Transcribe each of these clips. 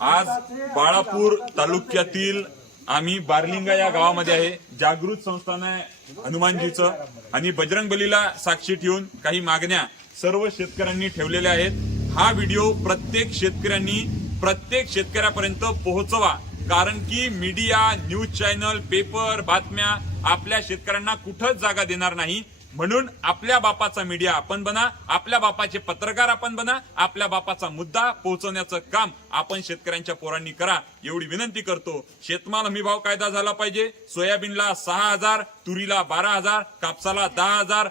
आज बाळापूर तालुक्यातील आम्ही बारलिंगा या गावामध्ये आहे. जागृत संस्थान आहे हनुमानजीचं आणि बजरंगबलीला साक्षी ठेवून काही मागण्या सर्व शेतकऱ्यांनी ठेवलेल्या आहेत. हा व्हिडिओ प्रत्येक शेतकऱ्यापर्यंत पोहोचवा, कारण की मीडिया, न्यूज चॅनल, पेपर, बातम्या आपल्या शेतकऱ्यांना कुठंच जागा देणार नाही. म्हणून आपल्या बापाचा मीडिया आपण बना, आपल्या बापाचे पत्रकार आपण बना, आपल्या बापाचा मुद्दा पोहोचवण्याचं काम आपण शेतकऱ्यांच्या पोरांनी करा एवढी विनंती करतो. शेतमाल हमी भाव कायदा झाला पाहिजे. सोयाबीनला 6,000, तुरीला 12,000, कापसाला 10,000,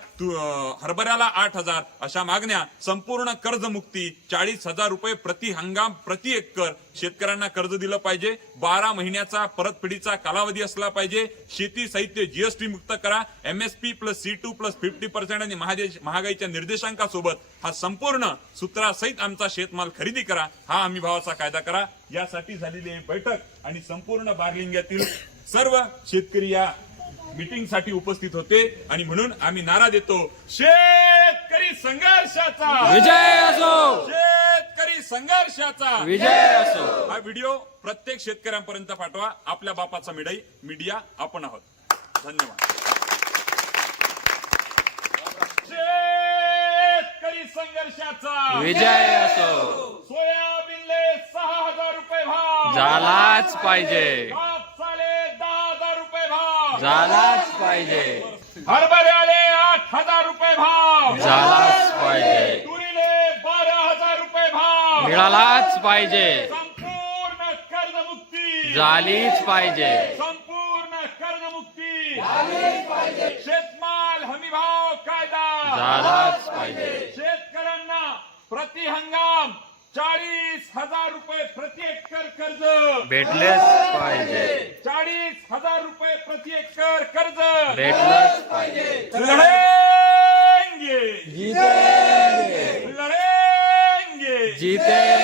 हरभऱ्याला 8,000 अशा मागण्या. संपूर्ण कर्जमुक्ती, 40,000 रुपये प्रति हंगाम प्रति एकर शेतकऱ्यांना कर्ज दिलं पाहिजे. 12 महिन्याचा परतफेडीचा कालावधी असला पाहिजे. शेती साहित्य जीएसटी मुक्त करा. एमएसपी प्लस C2 प्लस 50% आणि महागाईच्या निर्देशांकासोबत हा संपूर्ण सूत्रासहित आमचा शेतमाल खरेदी करा. हा हमी भावाचा कायदा करा. यासाठी झालेली बैठक आणि संपूर्ण बारलिंग्यातील सर्व शेतकरी या मीटिंग साठी उपस्थित होते आणि म्हणून आम्ही नारा देतो, शेतकरी संघर्षाचा विजय असो, शेतकरी संघर्षाचा विजय असो. हा व्हिडिओ प्रत्येक शेतकऱ्यांपर्यंत पाठवा. आपल्या बापाचा मीडिया आपण आहोत. धन्यवाद. शेतकरी संघर्षाचा विजय असो. सोयाबीनले 6,000 रुपये भाव झालाच पाहिजे, कापसाले 10,000 रुपये भाव झालाच पाहिजे, हरभऱ्याले 8,000 रुपये भाव झालाच पाहिजे, तुरीले 12,000 रुपये भाव मिळालाच पाहिजे, संपूर्ण कर्जमुक्ती झालीच पाहिजे, संपूर्ण कर्जमुक्ती झालीच पाहिजे. शेतमाल हमी भाव कायदा झालाच पाहिजे, शेतकऱ्यांना प्रति हंगाम 40,000 रुपये प्रति एकर कर्ज भेटलेच पाहिजे, 40,000 रुपये प्रति एकर कर्ज भेटलंच पाहिजे. लढेंगे जीतेंगे, लढेंगे जीतेंगे.